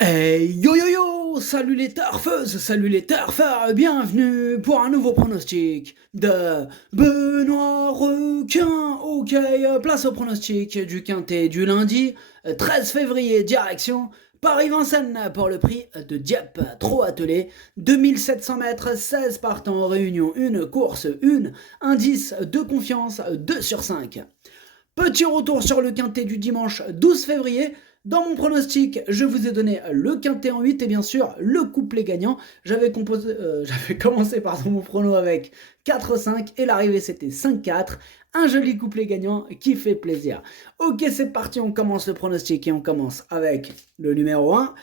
Hey yo yo yo, salut les turfeuses, salut les turfeurs, bienvenue pour un nouveau pronostic de Benoît Requin. Ok, place au pronostic du quintet du lundi 13 février, direction Paris-Vincennes pour le prix de Dieppe, trop attelé, 2700 mètres, 16 partants en réunion, une course, une, indice de confiance 2 sur 5. Petit retour sur le quintet du dimanche 12 février. Dans mon pronostic, je vous ai donné le quintet en 8 et bien sûr le couplet gagnant. J'avais commencé mon prono avec 4-5 et l'arrivée c'était 5-4. Un joli couplet gagnant qui fait plaisir. Ok, c'est parti, on commence le pronostic et on commence avec le numéro 1,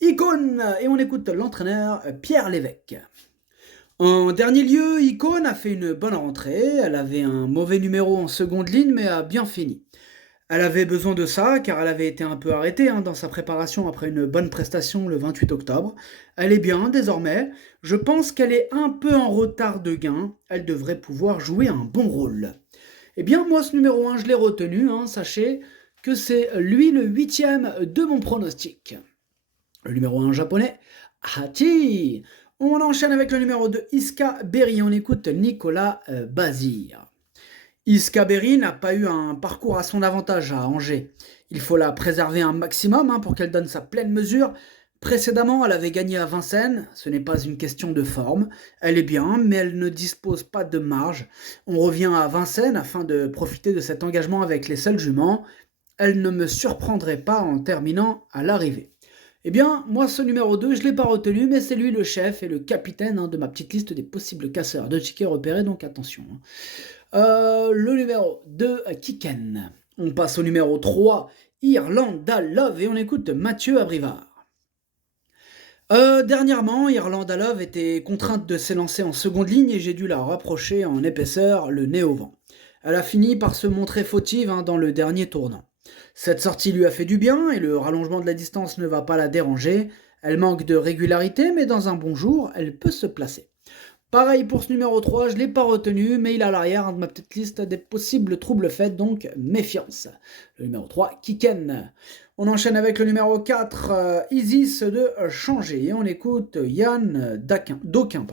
Icône, et on écoute l'entraîneur Pierre Lévesque. En dernier lieu, Icône a fait une bonne rentrée, elle avait un mauvais numéro en seconde ligne mais a bien fini. Elle avait besoin de ça car elle avait été un peu arrêtée dans sa préparation après une bonne prestation le 28 octobre. Elle est bien désormais, je pense qu'elle est un peu en retard de gain, elle devrait pouvoir jouer un bon rôle. Eh bien moi ce numéro 1 je l'ai retenu, sachez que c'est lui le huitième de mon pronostic. Le numéro 1 japonais, Hachi. On enchaîne avec le numéro 2, Iska Berry. On écoute Nicolas Bazir. Iska Berry n'a pas eu un parcours à son avantage à Angers. Il faut la préserver un maximum pour qu'elle donne sa pleine mesure. Précédemment, elle avait gagné à Vincennes, ce n'est pas une question de forme. Elle est bien, mais elle ne dispose pas de marge. On revient à Vincennes afin de profiter de cet engagement avec les seuls juments. Elle ne me surprendrait pas en terminant à l'arrivée. Eh bien, moi, ce numéro 2, je ne l'ai pas retenu, mais c'est lui le chef et le capitaine de ma petite liste des possibles casseurs de tickets repérés, donc attention. Le numéro 2, Kiken. On passe au numéro 3, Irlanda Love, et on écoute Mathieu Abrivard. Dernièrement, Irlanda Love était contrainte de s'élancer en seconde ligne et j'ai dû la rapprocher en épaisseur, le nez au vent. Elle a fini par se montrer fautive dans le dernier tournant. Cette sortie lui a fait du bien et le rallongement de la distance ne va pas la déranger. Elle manque de régularité, mais dans un bon jour, elle peut se placer. Pareil pour ce numéro 3, je ne l'ai pas retenu, mais il a à l'arrière de ma petite liste des possibles troubles faits, donc méfiance. Le numéro 3, Kiken. On enchaîne avec le numéro 4, Isis de Changer, et on écoute Yann Dauquin.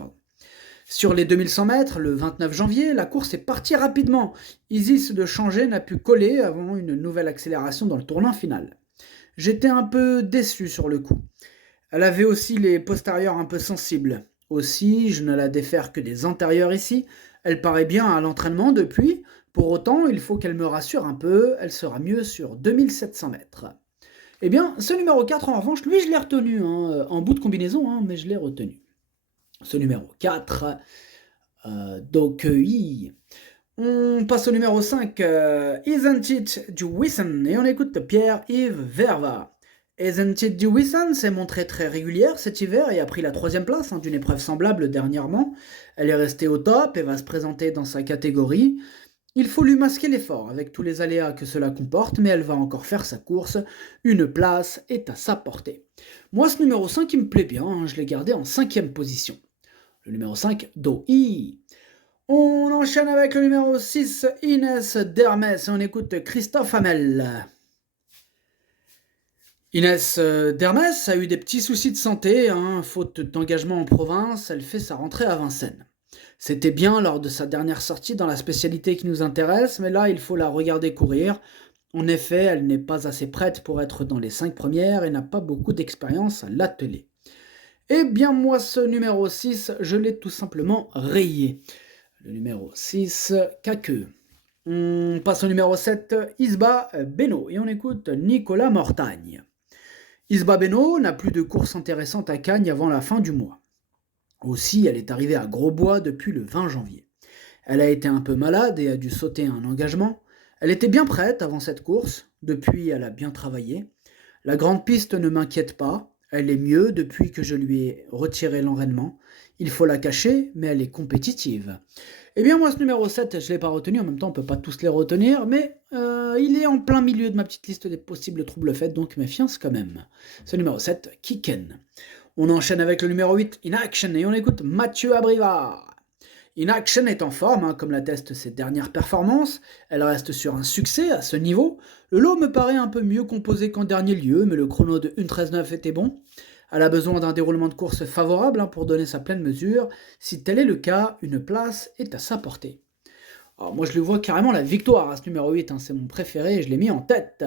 Sur les 2100 mètres, le 29 janvier, la course est partie rapidement. Isis de Changer n'a pu coller avant une nouvelle accélération dans le tournant final. J'étais un peu déçu sur le coup. Elle avait aussi les postérieurs un peu sensibles. Aussi, je ne la défère que des antérieurs ici. Elle paraît bien à l'entraînement depuis. Pour autant, il faut qu'elle me rassure un peu. Elle sera mieux sur 2700 mètres. Eh bien, ce numéro 4, en revanche, lui, je l'ai retenu. En bout de combinaison, mais je l'ai retenu. Ce numéro 4, Dokei. On passe au numéro 5, Isn't It du Wissen. Et on écoute Pierre-Yves Verva. Isn't It du Wissen s'est montrée très régulière cet hiver et a pris la 3e place d'une épreuve semblable dernièrement. Elle est restée au top et va se présenter dans sa catégorie. Il faut lui masquer l'effort avec tous les aléas que cela comporte, mais elle va encore faire sa course. Une place est à sa portée. Moi, ce numéro 5, il me plaît bien, je l'ai gardé en 5e position. Le numéro 5, Doi. On enchaîne avec le numéro 6, Inès Dermès, et on écoute Christophe Hamel. Inès Dermès a eu des petits soucis de santé, faute d'engagement en province, elle fait sa rentrée à Vincennes. C'était bien lors de sa dernière sortie dans la spécialité qui nous intéresse, mais là il faut la regarder courir. En effet, elle n'est pas assez prête pour être dans les 5 premières et n'a pas beaucoup d'expérience à l'attelé. Eh bien moi ce numéro 6, je l'ai tout simplement rayé. Le numéro 6, Kakeu. On passe au numéro 7, Isba Beno, et on écoute Nicolas Mortagne. Isba Beno n'a plus de course intéressante à Cagnes avant la fin du mois. Aussi, elle est arrivée à Grosbois depuis le 20 janvier. Elle a été un peu malade et a dû sauter un engagement. Elle était bien prête avant cette course, depuis elle a bien travaillé. La grande piste ne m'inquiète pas, elle est mieux depuis que je lui ai retiré l'enraînement. Il faut la cacher, mais elle est compétitive. Eh bien moi ce numéro 7, je ne l'ai pas retenu, en même temps on ne peut pas tous les retenir, mais il est en plein milieu de ma petite liste des possibles troubles faits, donc méfiance quand même. Ce numéro 7, Kiken. On enchaîne avec le numéro 8, In Action, et on écoute Mathieu Abrivard. In Action est en forme, comme l'attestent ses dernières performances. Elle reste sur un succès à ce niveau. Le lot me paraît un peu mieux composé qu'en dernier lieu, mais le chrono de 1:13,9 était bon. Elle a besoin d'un déroulement de course favorable pour donner sa pleine mesure. Si tel est le cas, une place est à sa portée. Alors moi je lui vois carrément la victoire à ce numéro 8, c'est mon préféré, je l'ai mis en tête.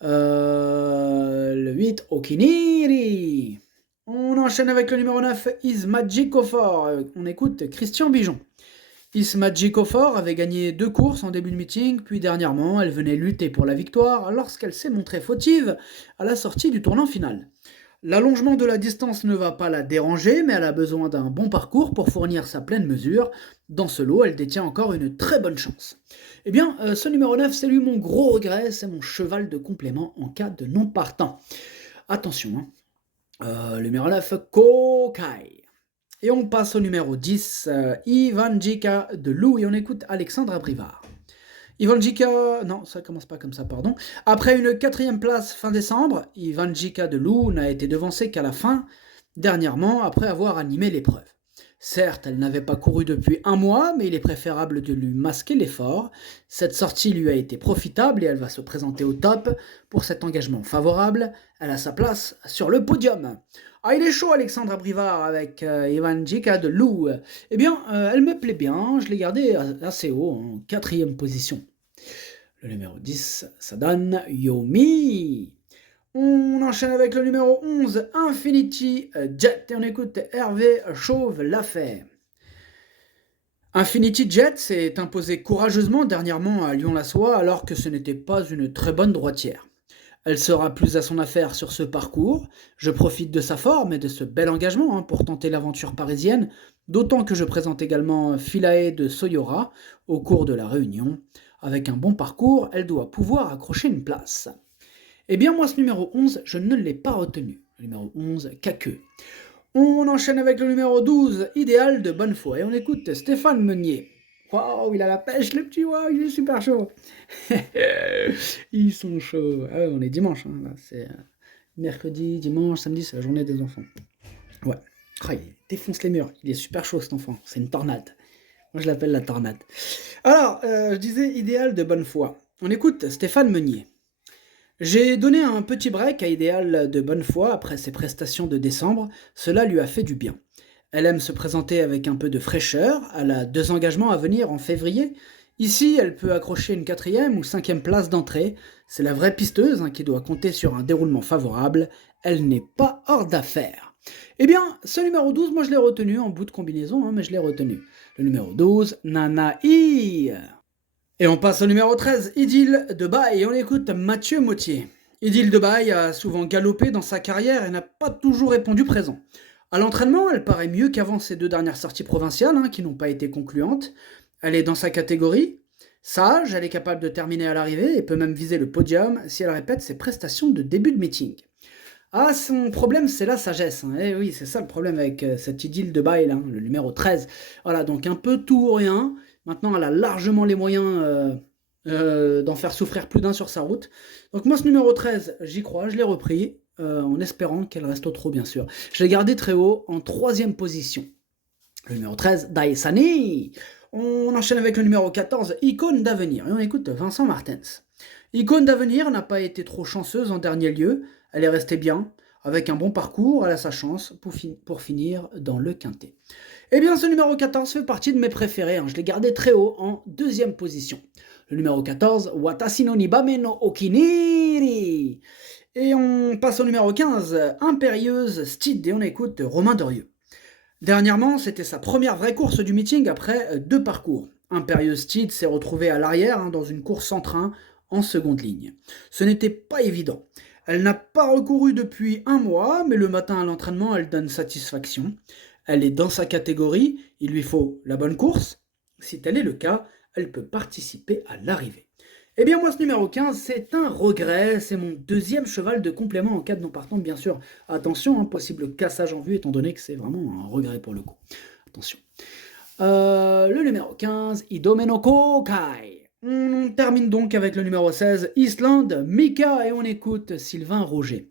Le 8, Okiniri. On enchaîne avec le numéro 9, Is Magicofor. On écoute Christian Bijon. Is Magicofor avait gagné 2 courses en début de meeting, puis dernièrement, elle venait lutter pour la victoire lorsqu'elle s'est montrée fautive à la sortie du tournant final. L'allongement de la distance ne va pas la déranger, mais elle a besoin d'un bon parcours pour fournir sa pleine mesure. Dans ce lot, elle détient encore une très bonne chance. Eh bien, ce numéro 9, c'est lui mon gros regret, c'est mon cheval de complément en cas de non partant. Attention, le numéro 9, Kokai. Et on passe au numéro 10, Ivanjika de Lou, et on écoute Alexandre Brivard. Ivanjika, non, ça commence pas comme ça, pardon. Après une 4e place fin décembre, Ivanjika de Lou n'a été devancée qu'à la fin, dernièrement, après avoir animé l'épreuve. Certes, elle n'avait pas couru depuis 1 mois, mais il est préférable de lui masquer l'effort. Cette sortie lui a été profitable et elle va se présenter au top. Pour cet engagement favorable, elle a sa place sur le podium. Ah, il est chaud Alexandre Brivard avec Ivanjika de Lou. Eh bien, elle me plaît bien, je l'ai gardée assez haut, en 4e position. Le numéro 10, ça donne Yomi. On enchaîne avec le numéro 11, Infinity Jet, et on écoute Hervé Chauve-Lafay. Infinity Jet s'est imposée courageusement dernièrement à Lyon-la-Soie alors que ce n'était pas une très bonne droitière. Elle sera plus à son affaire sur ce parcours. Je profite de sa forme et de ce bel engagement pour tenter l'aventure parisienne, d'autant que je présente également Philae de Soyora au cours de la réunion. Avec un bon parcours, elle doit pouvoir accrocher une place. Eh bien, moi, ce numéro 11, je ne l'ai pas retenu. Le numéro 11, Caqueux. On enchaîne avec le numéro 12, Idéal de Bonnefoy. Et on écoute Stéphane Meunier. Waouh, il a la pêche, le petit, waouh, il est super chaud. Ils sont chauds. Ah ouais, on est dimanche, là, c'est mercredi, dimanche, samedi, c'est la journée des enfants. Ouais. Ah, il défonce les murs. Il est super chaud, cet enfant. C'est une tornade. Moi, je l'appelle la tornade. Alors, je disais Idéal de Bonnefoy. On écoute Stéphane Meunier. J'ai donné un petit break à Idéal de Bonnefoy après ses prestations de décembre, cela lui a fait du bien. Elle aime se présenter avec un peu de fraîcheur, elle a 2 engagements à venir en février. Ici, elle peut accrocher une 4e ou 5e place d'entrée, c'est la vraie pisteuse qui doit compter sur un déroulement favorable, elle n'est pas hors d'affaire. Eh bien, ce numéro 12, moi je l'ai retenu en bout de combinaison, mais je l'ai retenu. Le numéro 12, Nanaï. Et on passe au numéro 13, Idylle de Baye, et on écoute Mathieu Mottier. Idylle de Baye a souvent galopé dans sa carrière et n'a pas toujours répondu présent. À l'entraînement, elle paraît mieux qu'avant ses 2 dernières sorties provinciales, qui n'ont pas été concluantes. Elle est dans sa catégorie. Sage, elle est capable de terminer à l'arrivée et peut même viser le podium si elle répète ses prestations de début de meeting. Ah, son problème, c'est la sagesse. Eh oui, c'est ça le problème avec cette Idylle de Baye, le numéro 13. Voilà, donc un peu tout ou rien. Maintenant, elle a largement les moyens d'en faire souffrir plus d'un sur sa route. Donc moi, ce numéro 13, j'y crois, je l'ai repris, en espérant qu'elle reste au trot, bien sûr. Je l'ai gardé très haut, en 3e position. Le numéro 13, Daisani. On enchaîne avec le numéro 14, Icône d'avenir. Et on écoute Vincent Martens. Icône d'avenir n'a pas été trop chanceuse en dernier lieu. Elle est restée bien. Avec un bon parcours, elle a sa chance pour finir dans le quintet. Eh bien, ce numéro 14 fait partie de mes préférés. Je l'ai gardé très haut, en 2e position. Le numéro 14, Watashi no Nibame no Okiniri. Et on passe au numéro 15, Impérieuse Steed. Et on écoute Romain Dorieux. Dernièrement, c'était sa première vraie course du meeting après 2 parcours. Impérieuse Steed s'est retrouvée à l'arrière dans une course sans train en seconde ligne. Ce n'était pas évident. Elle n'a pas recouru depuis 1 mois, mais le matin à l'entraînement, elle donne satisfaction. Elle est dans sa catégorie, il lui faut la bonne course. Si tel est le cas, elle peut participer à l'arrivée. Eh bien moi ce numéro 15, c'est un regret, c'est mon 2e cheval de complément en cas de non partant, bien sûr. Attention, possible cassage en vue, étant donné que c'est vraiment un regret pour le coup. Attention. Le numéro 15, Idomeno Kokai. On termine donc avec le numéro 16, Island Mika, et on écoute Sylvain Roger.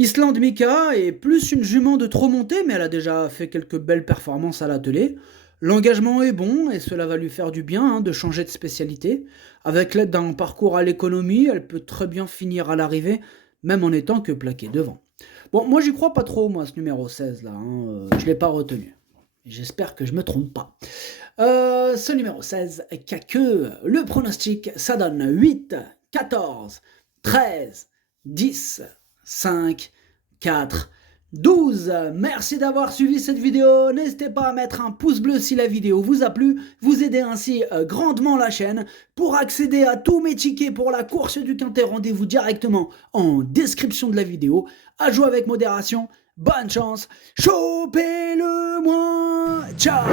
Islande Mika est plus une jument de trop montée, mais elle a déjà fait quelques belles performances à la télé. L'engagement est bon et cela va lui faire du bien de changer de spécialité. Avec l'aide d'un parcours à l'économie, elle peut très bien finir à l'arrivée, même en étant que plaquée devant. Bon, moi j'y crois pas trop, moi, ce numéro 16 là, je l'ai pas retenu. J'espère que je me trompe pas. Ce numéro 16, qui a que le pronostic, ça donne 8, 14, 13, 10, 5, 4, 12. Merci d'avoir suivi cette vidéo. N'hésitez pas à mettre un pouce bleu si la vidéo vous a plu. Vous aidez ainsi grandement la chaîne. Pour accéder à tous mes tickets pour la course du Quintet, rendez-vous directement en description de la vidéo. À jouer avec modération. Bonne chance. Chopez-le moi. Ciao.